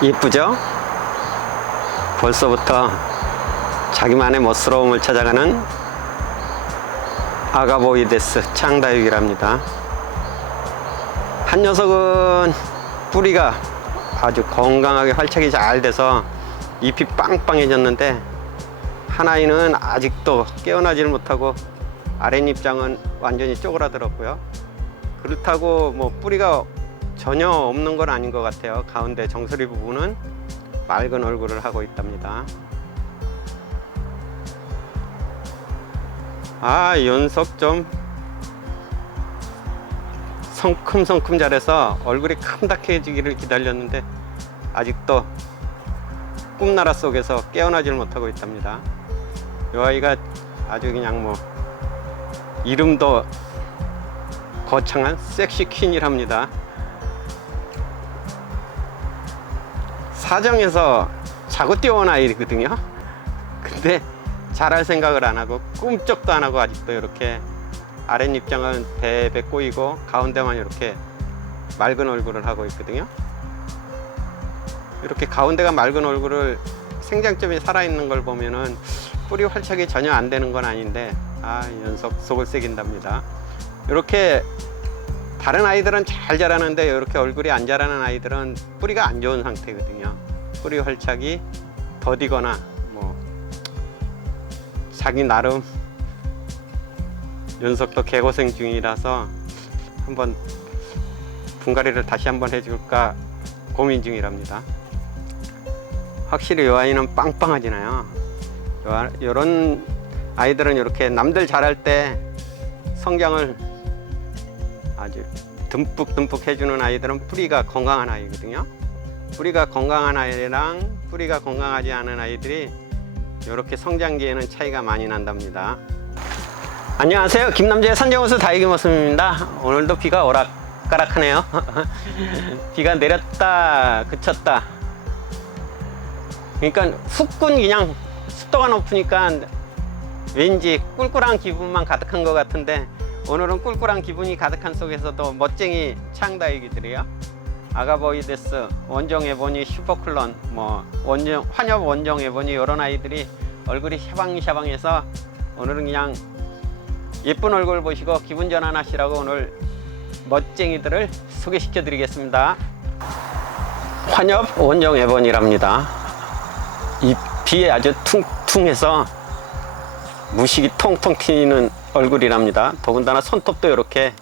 이쁘죠? 벌써부터 자기만의 멋스러움을 찾아가는 아가보이데스 창다육이랍니다. 한 녀석은 뿌리가 아주 건강하게 활착이 잘 돼서 잎이 빵빵해졌는데, 한 아이는 아직도 깨어나지를 못하고 아랫잎장은 완전히 쪼그라들었고요. 그렇다고 뭐 뿌리가 전혀 없는 건 아닌 것 같아요. 가운데 정수리 부분은 맑은 얼굴을 하고 있답니다. 연석 좀 성큼성큼 자라서 얼굴이 큼닥해지기를 기다렸는데 아직도 꿈나라 속에서 깨어나질 못하고 있답니다. 이 아이가 아주 그냥 뭐 이름도 거창한 섹시 퀸이랍니다. 사정에서 자고 뛰어온 아이거든요. 근데 자랄 생각을 안 하고 꿈쩍도 안 하고 아직도 이렇게 아랫잎장은 배배 꼬이고 가운데만 이렇게 맑은 얼굴을 하고 있거든요. 이렇게 가운데가 맑은 얼굴을 생장점이 살아있는 걸 보면은 뿌리 활착이 전혀 안 되는 건 아닌데, 연속 속을 새긴답니다. 이렇게 다른 아이들은 잘 자라는데 이렇게 얼굴이 안 자라는 아이들은 뿌리가 안 좋은 상태거든요. 뿌리 활착이 더디거나 뭐 자기 나름 연속도 개고생 중이라서 한번 분갈이를 다시 한번 해줄까 고민 중이랍니다. 확실히 이 아이는 빵빵하지나요. 이런 아이들은 이렇게 남들 자랄 때 성장을 아주 듬뿍 해주는 아이들은 뿌리가 건강한 아이거든요. 뿌리가 건강한 아이랑 뿌리가 건강하지 않은 아이들이 이렇게 성장기에는 차이가 많이 난답니다. 안녕하세요, 김남재의 산정호수 다육이 모습입니다. 오늘도 비가 오락가락하네요. 비가 내렸다 그쳤다. 그러니까 훅군 그냥 습도가 높으니까 왠지 꿀꿀한 기분만 가득한 것 같은데, 오늘은 꿀꿀한 기분이 가득한 속에서도 멋쟁이 창다육이들이요. 아가보이데스, 원종 에보니, 슈퍼클론, 환엽 원종 에보니, 이런 아이들이 얼굴이 샤방샤방해서 오늘은 그냥 예쁜 얼굴 보시고 기분 전환하시라고 오늘 멋쟁이들을 소개시켜 드리겠습니다. 환엽 원종 에보니랍니다. 잎이 아주 퉁퉁해서 무식이 통통 튀는 얼굴이랍니다. 더군다나 손톱도 이렇게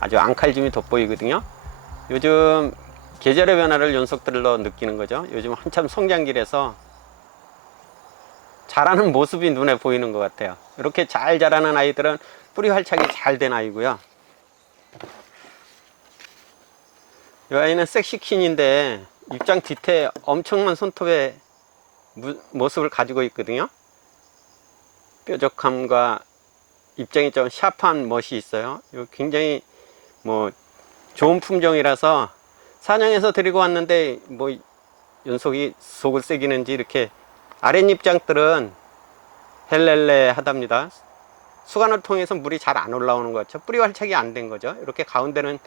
아주 앙칼짐이 돋보이거든요. 요즘 계절의 변화를 연속들로 느끼는 거죠. 요즘 한참 성장기라서 자라는 모습이 눈에 보이는 것 같아요. 이렇게 잘 자라는 아이들은 뿌리 활착이 잘 된 아이고요. 이 아이는 섹시퀸인데 입장 뒤태 엄청난 손톱의 모습을 가지고 있거든요. 뾰족함과 입장이 좀 샤프한 멋이 있어요. 굉장히 좋은 품종이라서 사냥해서 데리고 왔는데 연속이 속을 새기는지 이렇게 아랫잎장들은 헬렐레 하답니다. 수간을 통해서 물이 잘 안 올라오는 것 같죠. 뿌리 활착이 안 된 거죠. 이렇게 가운데는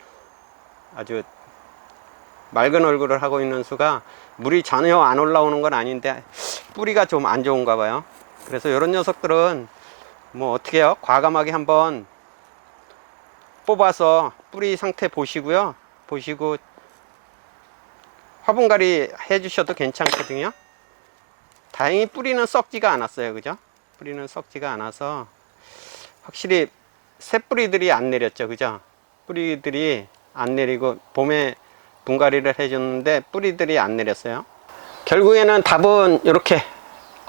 아주 맑은 얼굴을 하고 있는 수가 물이 전혀 안 올라오는 건 아닌데 뿌리가 좀 안 좋은가 봐요. 그래서 이런 녀석들은 어떻게 해요? 과감하게 한번 뽑아서 뿌리 상태 보시고요. 보시고 화분갈이 해주셔도 괜찮거든요. 다행히 뿌리는 썩지가 않았어요. 그죠? 뿌리는 썩지가 않아서 확실히 새 뿌리들이 안 내렸죠. 그죠? 뿌리들이 안 내리고 봄에 분갈이를 해줬는데 뿌리들이 안 내렸어요. 결국에는 답은 이렇게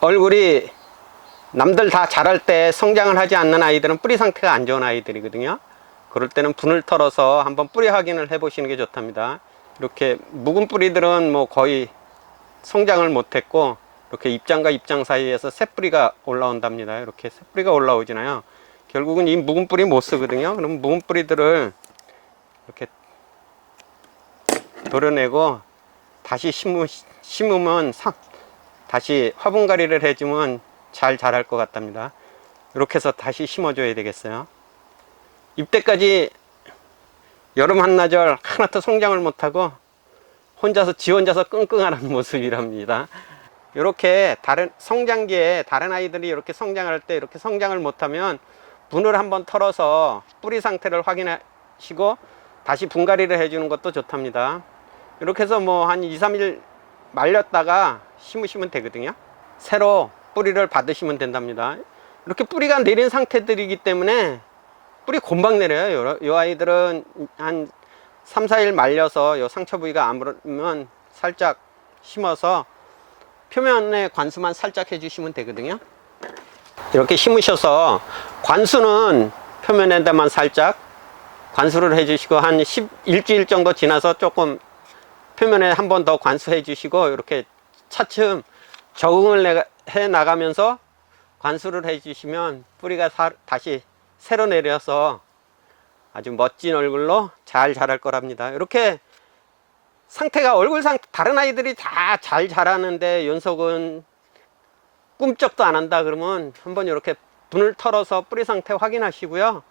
얼굴이 남들 다 자랄 때 성장을 하지 않는 아이들은 뿌리 상태가 안 좋은 아이들이거든요. 그럴 때는 분을 털어서 한번 뿌리 확인을 해 보시는 게 좋답니다. 이렇게 묵은 뿌리들은 거의 성장을 못했고, 이렇게 입장과 입장 사이에서 새 뿌리가 올라온답니다. 이렇게 새 뿌리가 올라오잖아요. 결국은 이 묵은 뿌리 못 쓰거든요. 그럼 묵은 뿌리들을 이렇게 도려내고 다시 심으면 다시 화분갈이를 해주면 잘 자랄 것 같답니다. 이렇게 해서 다시 심어줘야 되겠어요. 입대까지 여름 한나절 하나도 성장을 못하고 지 혼자서 끙끙하는 모습이랍니다. 이렇게 다른 성장기에 다른 아이들이 이렇게 성장할 때 이렇게 성장을 못하면 분을 한번 털어서 뿌리 상태를 확인하시고 다시 분갈이를 해주는 것도 좋답니다. 이렇게 해서 뭐 한 2, 3일 말렸다가 심으시면 되거든요. 새로 뿌리를 받으시면 된답니다. 이렇게 뿌리가 내린 상태들이기 때문에 뿌리 금방 내려요. 이 아이들은 한 3, 4일 말려서 요 상처 부위가 아무면 살짝 심어서 표면에 관수만 살짝 해주시면 되거든요. 이렇게 심으셔서 관수는 표면에다만 살짝 관수를 해주시고 한 일주일 정도 지나서 조금 표면에 한 번 더 관수해 주시고 이렇게 차츰 적응을 해 나가면서 관수를 해 주시면 뿌리가 다시 새로 내려서 아주 멋진 얼굴로 잘 자랄 거랍니다. 이렇게 상태가 다른 아이들이 다 잘 자라는데 연속은 꿈쩍도 안 한다 그러면 한번 이렇게 분을 털어서 뿌리 상태 확인하시고요.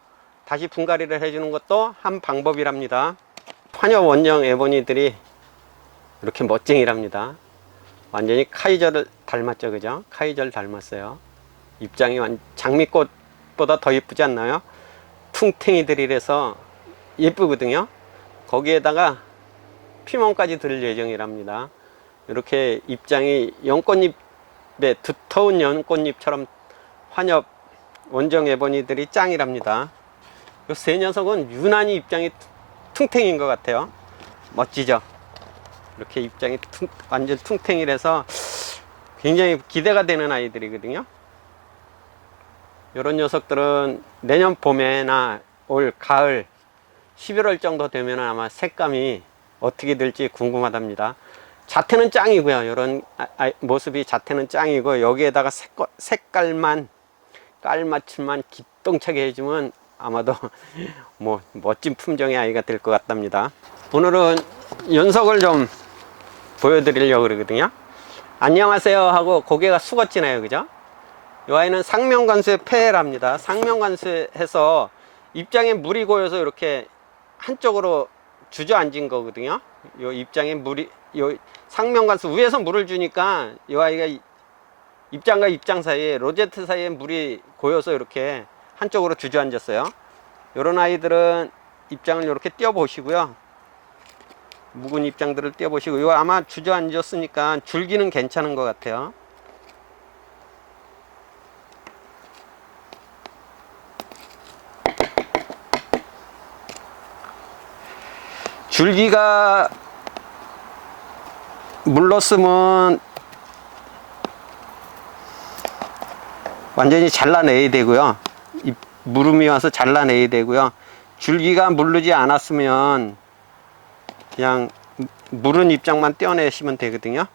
다시 분갈이를 해주는 것도 한 방법이랍니다. 환엽 원형 에보니들이 이렇게 멋쟁이랍니다. 완전히 카이저를 닮았죠, 그죠? 카이저를 닮았어요. 입장이 장미꽃보다 더 예쁘지 않나요? 퉁탱이들이라서 예쁘거든요. 거기에다가 피멍까지 들 예정이랍니다. 이렇게 입장이 연꽃잎에 두터운 연꽃잎처럼 환엽 원정 에보니들이 짱이랍니다. 이 세 녀석은 유난히 입장이 퉁탱인 것 같아요. 멋지죠? 이렇게 입장이 완전 퉁탱이라서 굉장히 기대가 되는 아이들이거든요. 이런 녀석들은 내년 봄에나 올 가을 11월 정도 되면 아마 색감이 어떻게 될지 궁금하답니다. 자태는 짱이고요. 이런 모습이 자태는 짱이고 여기에다가 색깔만 깔맞춤만 기똥차게 해주면 아마도 뭐 멋진 품종의 아이가 될 것 같답니다. 오늘은 연석을 좀 보여드리려고 그러거든요. 안녕하세요 하고 고개가 숙었지나요, 그죠? 이 아이는 상명관수의 폐해랍니다. 상명관수해서 입장에 물이 고여서 이렇게 한쪽으로 주저앉은 거거든요. 요 입장에 요 상명관수 위에서 물을 주니까 이 아이가 입장과 입장 사이에 로제트 사이에 물이 고여서 이렇게 한쪽으로 주저앉았어요. 이런 아이들은 입장을 이렇게 띄워 보시고요. 묵은 입장들을 띄워 보시고, 이거 아마 주저앉았으니까 줄기는 괜찮은 것 같아요. 줄기가 물렀으면 완전히 잘라내야 되고요. 무름이 와서 잘라내야 되고요. 줄기가 물르지 않았으면 그냥 무른 입장만 떼어내시면 되거든요.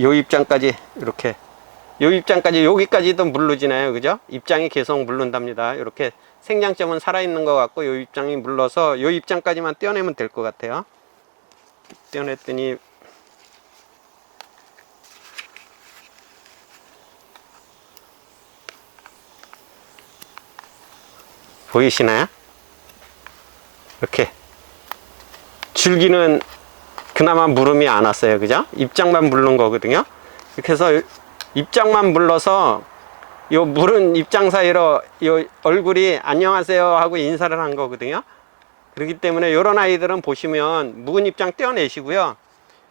요 입장까지 이렇게, 요 입장까지 여기까지도 물르지나요, 그죠? 입장이 계속 물른답니다. 이렇게 생장점은 살아있는 것 같고 요 입장이 물러서 요 입장까지만 떼어내면 될 것 같아요. 떼어냈더니 보이시나요? 이렇게 줄기는 그나마 무름이 안 왔어요, 그죠? 입장만 물른 거거든요. 이렇게 해서 입장만 물러서 요 물은 입장 사이로 요 얼굴이 안녕하세요 하고 인사를 한 거거든요. 그렇기 때문에 이런 아이들은 보시면 묵은 입장 떼어내시고요.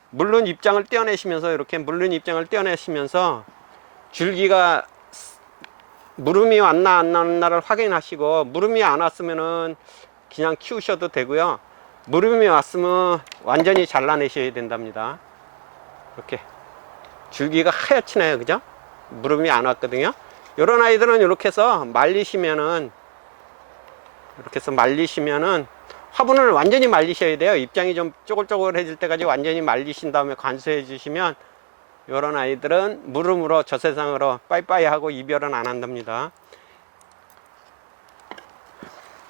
물른 입장을 떼어내시면서 이렇게 물른 입장을 떼어내시면서 줄기가 무름이 왔나 안 왔나를 확인하시고, 무름이 안 왔으면은 그냥 키우셔도 되고요. 무름이 왔으면 완전히 잘라내셔야 된답니다. 이렇게 줄기가 하얗지나요, 그죠? 무름이 안 왔거든요. 이런 아이들은 이렇게 해서 말리시면은, 화분을 완전히 말리셔야 돼요. 입장이 좀 쪼글쪼글해질 때까지 완전히 말리신 다음에 관수해 주시면 이런 아이들은 무름으로 저 세상으로 빠이빠이 하고 이별은 안 한답니다.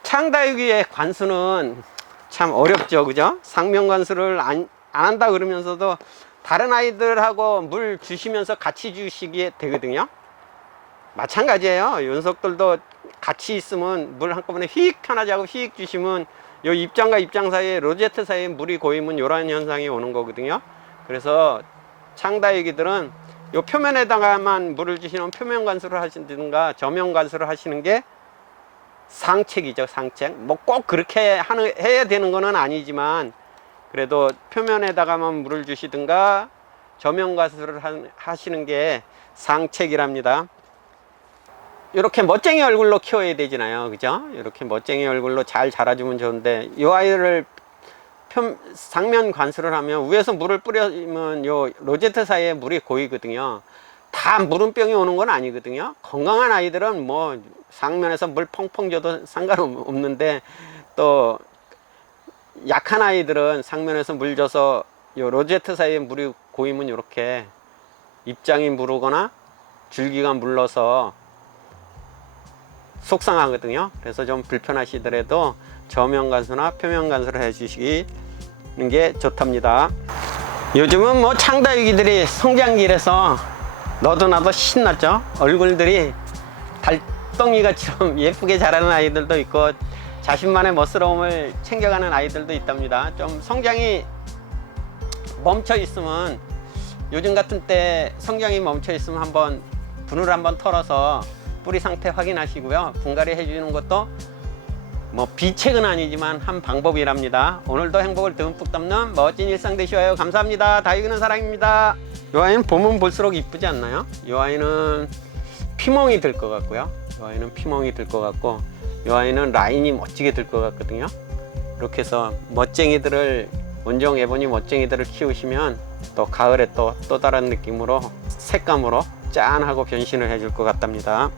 창다육이의 관수는 참 어렵죠, 그죠? 상명관수를 안 한다 그러면서도 다른 아이들하고 물 주시면서 같이 주시게 되거든요. 마찬가지예요. 연속들도 같이 있으면 물 한꺼번에 휙 하나 자고 휙 주시면 요 입장과 입장 사이에 로제트 사이에 물이 고이면 이런 현상이 오는 거거든요. 그래서 창다육이들은 요 표면에다가만 물을 주시면 표면 관수를 하시든가 저면 관수를 하시는 게 상책이죠. 상책. 뭐 꼭 그렇게 해야 되는 거는 아니지만 그래도 표면에다가만 물을 주시든가 저면 관수를 하시는 게 상책이랍니다. 이렇게 멋쟁이 얼굴로 키워야 되잖아요. 그죠? 이렇게 멋쟁이 얼굴로 잘 자라주면 좋은데 이 아이를 상면 관수를 하면 위에서 물을 뿌리면 요 로제트 사이에 물이 고이거든요. 다 물은병이 오는 건 아니거든요. 건강한 아이들은 뭐 상면에서 물 펑펑 줘도 상관없는데 또 약한 아이들은 상면에서 물 줘서 요 로제트 사이에 물이 고이면 이렇게 입장이 무르거나 줄기가 물러서 속상하거든요. 그래서 좀 불편하시더라도 저면 관수나 표면 관수를 해주시는 게 좋답니다. 요즘은 뭐 창다육이들이 성장기라서 너도 나도 신났죠. 얼굴들이 달덩이가처럼 예쁘게 자라는 아이들도 있고 자신만의 멋스러움을 챙겨가는 아이들도 있답니다. 좀 성장이 멈춰 있으면 요즘 같은 때 성장이 멈춰 있으면 한번 분을 한번 털어서 뿌리 상태 확인하시고요. 분갈이 해주는 것도 뭐 비책은 아니지만 한 방법이랍니다. 오늘도 행복을 듬뿍 담는 멋진 일상 되시어요. 감사합니다. 다육이는 사랑입니다. 이 아이는 보면 볼수록 이쁘지 않나요? 이 아이는 피멍이 들 것 같고요. 이 아이는 피멍이 들 것 같고 이 아이는 라인이 멋지게 들 것 같거든요. 이렇게 해서 멋쟁이들을 원종 에보니 멋쟁이들을 키우시면 또 가을에 또 다른 느낌으로 색감으로 짠하고 변신을 해줄 것 같답니다.